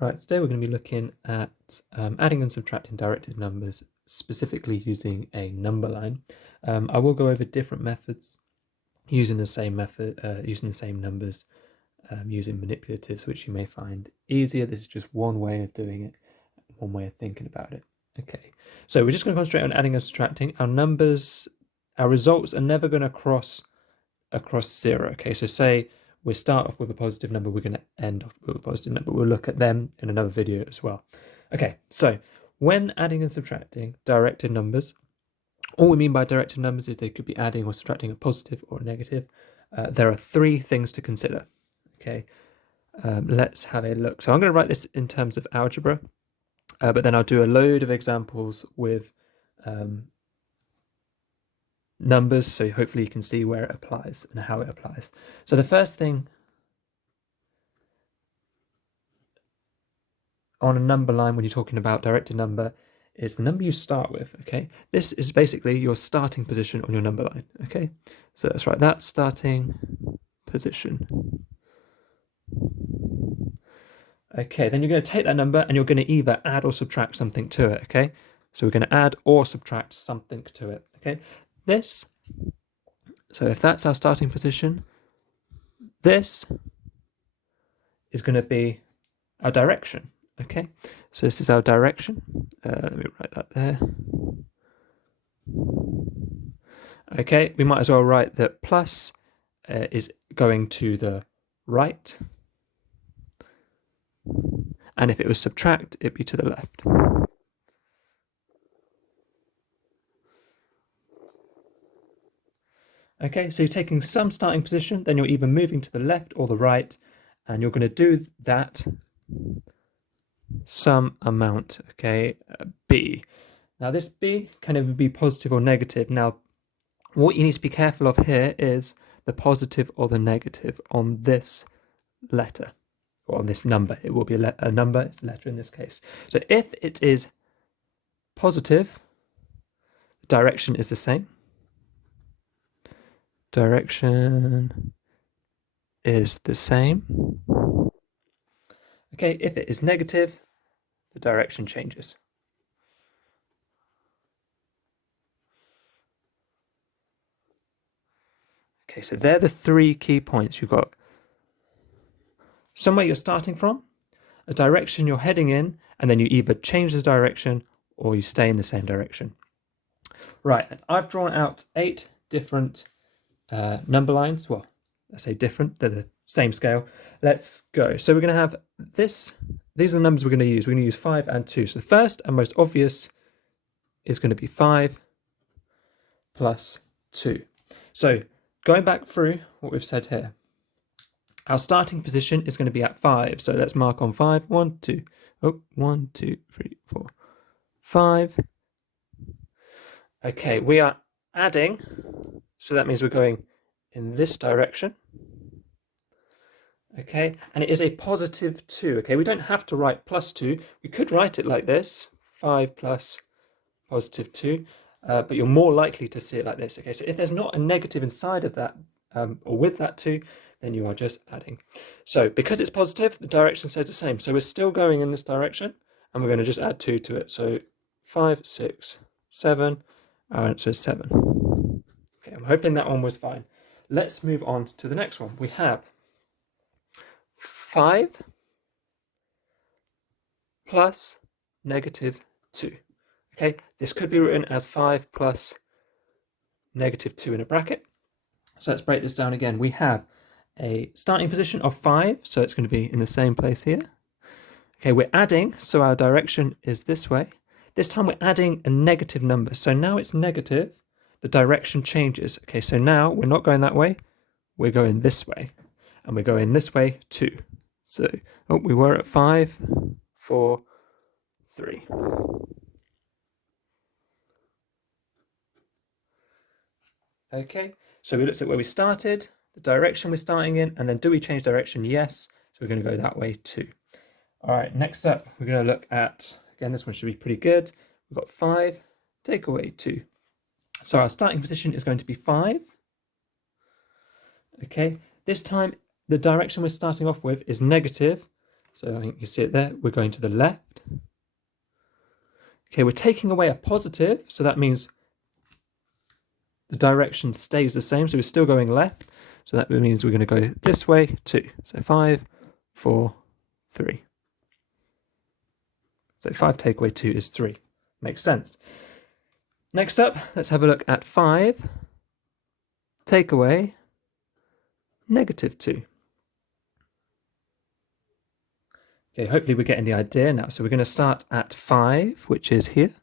Right, today we're going to be looking at adding and subtracting directed numbers, specifically using a number line. I will go over different methods using the same method, using the same numbers, using manipulatives, which you may find easier. This is just one way of doing it, one way of thinking about it. Okay, so we're just going to concentrate on adding and subtracting. Our numbers, our results are never going to cross across zero. Okay, so say we start off with a positive number, we're going to end off with a positive number. We'll look at them in another video as well. Okay, so when adding and subtracting directed numbers, all we mean by directed numbers is they could be adding or subtracting a positive or a negative. There are three things to consider. Okay, let's have a look. So I'm going to write this in terms of algebra, but then I'll do a load of examples with numbers, so hopefully you can see where it applies and how it applies. So the first thing on a number line when you're talking about directed number is the number you start with. Okay, this is basically your starting position on your number line. Okay, so let's write that starting position. Okay, then you're going to take that number and you're going to either add or subtract something to it. Okay, so we're going to add or subtract something to it. Okay, this, so if that's our starting position, this is going to be our direction. Okay, so this is our direction. Let me write that there. Okay, we might as well write that plus is going to the right, and if it was subtract, it'd be to the left. Okay, so you're taking some starting position, then you're either moving to the left or the right, and you're going to do that some amount, okay, b. Now this b can either be positive or negative. Now what you need to be careful of here is the positive or the negative on this letter, or on this number. It will be a number, it's a letter in this case. So if it is positive, the direction is the same. Direction is the same. Okay, if it is negative, the direction changes. Okay, so they're the three key points. You've got somewhere you're starting from, a direction you're heading in, and then you either change the direction or you stay in the same direction. Right, and I've drawn out 8 different number lines. Well, I say different, they're the same scale. Let's go. So we're going to have this. These are the numbers we're going to use. We're going to use 5 and 2. So the first and most obvious is going to be 5 plus 2. So going back through what we've said here, our starting position is going to be at 5. So let's mark on 5. 1, 2. Oh, 1, 2, 3, 4, 5. Okay, we are adding. So that means we're going in this direction. Okay, and it is a positive 2. Okay, we don't have to write plus 2. We could write it like this, 5 plus positive 2, but you're more likely to see it like this. Okay, so if there's not a negative inside of that, or with that 2, then you are just adding. So because it's positive, the direction stays the same. So we're still going in this direction, and we're going to just add 2 to it. So 5, 6, 7, our answer is 7. Okay, I'm hoping that one was fine. Let's move on to the next one. We have 5 plus negative 2. Okay, this could be written as 5 plus negative 2 in a bracket. So let's break this down again. We have a starting position of 5, so it's going to be in the same place here. Okay, we're adding, so our direction is this way. This time we're adding a negative number. So now it's negative, the direction changes. Okay, so now we're not going that way, we're going this way. And we're going this way too. So, we were at 5, 4, 3. Okay, so we looked at where we started, the direction we're starting in, and then do we change direction? Yes, so we're going to go that way too. All right, next up, we're going to look at, again, this one should be pretty good. We've got 5, take away 2. So our starting position is going to be 5. Okay, this time the direction we're starting off with is negative. So I think you see it there. We're going to the left. Okay, we're taking away a positive, so that means the direction stays the same. So we're still going left. So that means we're going to go this way, 2. So 5, 4, 3. So 5 take away 2 is 3. Makes sense. Next up, let's have a look at 5 take away -2. Okay, hopefully we're getting the idea now. So we're going to start at 5, which is here.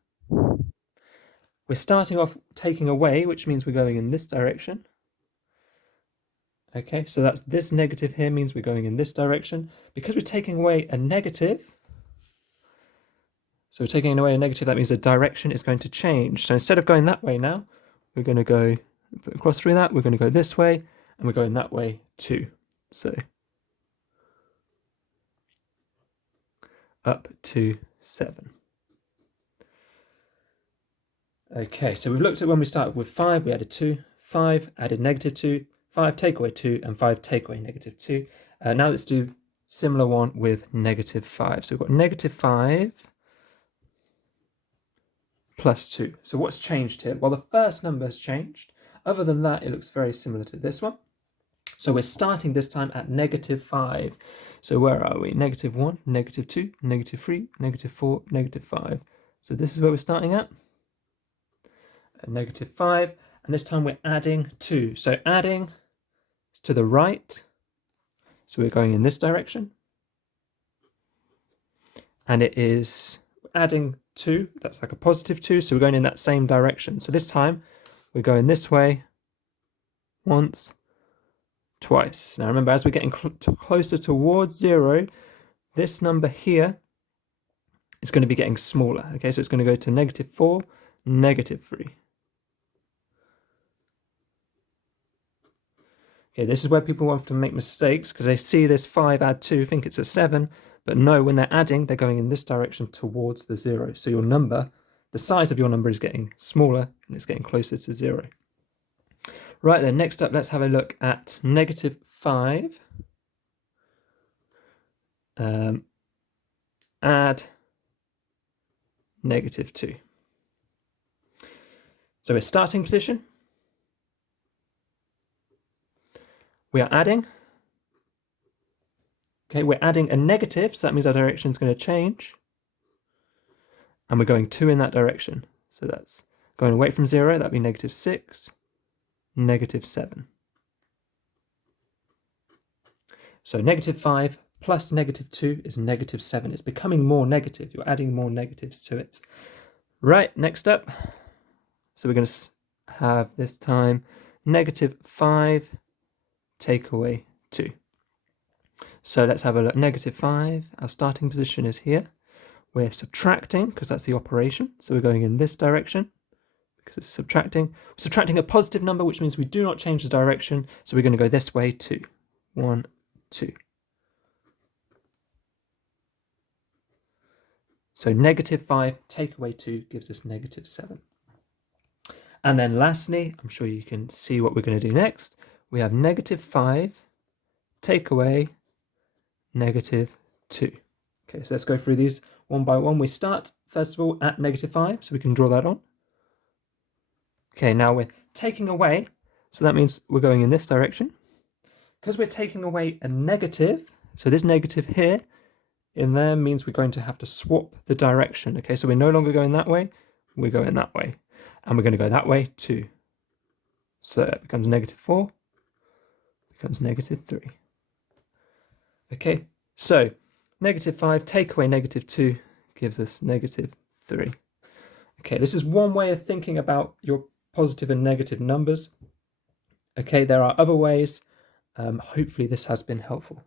We're starting off taking away, which means we're going in this direction. Okay, so that's this negative here means we're going in this direction. Because we're taking away a negative, so we're taking away a negative, that means the direction is going to change. So instead of going that way now, we're going to go across through that, we're going to go this way, and we're going that way too. So up to 7. Okay, so we've looked at when we started with 5, we added 2, 5, added -2, 5 take away 2, and 5 take away -2. Now let's do similar one with -5. So we've got -5 plus 2. So what's changed here? Well, the first number has changed. Other than that, it looks very similar to this one. So we're starting this time at -5. So where are we? -1, -2, -3, -4, -5. So this is where we're starting at -5. And this time we're adding 2. So adding is to the right. So we're going in this direction. And it is adding 2. That's like a +2. So we're going in that same direction. So this time we're going this way once, twice. Now remember, as we're getting closer towards 0, this number here is going to be getting smaller. Okay, so it's going to go to -4, -3. Okay, this is where people often make mistakes because they see this 5 add 2, think it's a 7, but no, when they're adding, they're going in this direction towards the 0. So your number, the size of your number is getting smaller and it's getting closer to 0. Right then, next up, let's have a look at -5. Add -2. So we're starting position. We are adding. Okay, we're adding a negative, so that means our direction is going to change. And we're going 2 in that direction. So that's going away from 0, that'd be -6, -7. So -5 plus -2 is -7. It's becoming more negative. You're adding more negatives to it. Right, next up. So we're going to have this time -5 take away 2. So let's have a look. -5, our starting position is here. We're subtracting because that's the operation. So we're going in this direction because it's subtracting. We're subtracting a positive number, which means we do not change the direction. So we're going to go this way too. 1, 2. So -5 take away 2 gives us -7. And then lastly, I'm sure you can see what we're going to do next. We have -5 take away -2. Okay, so let's go through these one by one. We start, first of all, at -5, so we can draw that on. Okay, now we're taking away, so that means we're going in this direction. Because we're taking away a negative, so this negative here in there means we're going to have to swap the direction. Okay, so we're no longer going that way, we're going that way. And we're going to go that way too. So it becomes -4, becomes -3. Okay, so -5 take away -2 gives us -3. Okay, this is one way of thinking about your positive and negative numbers. Okay, there are other ways. Hopefully this has been helpful.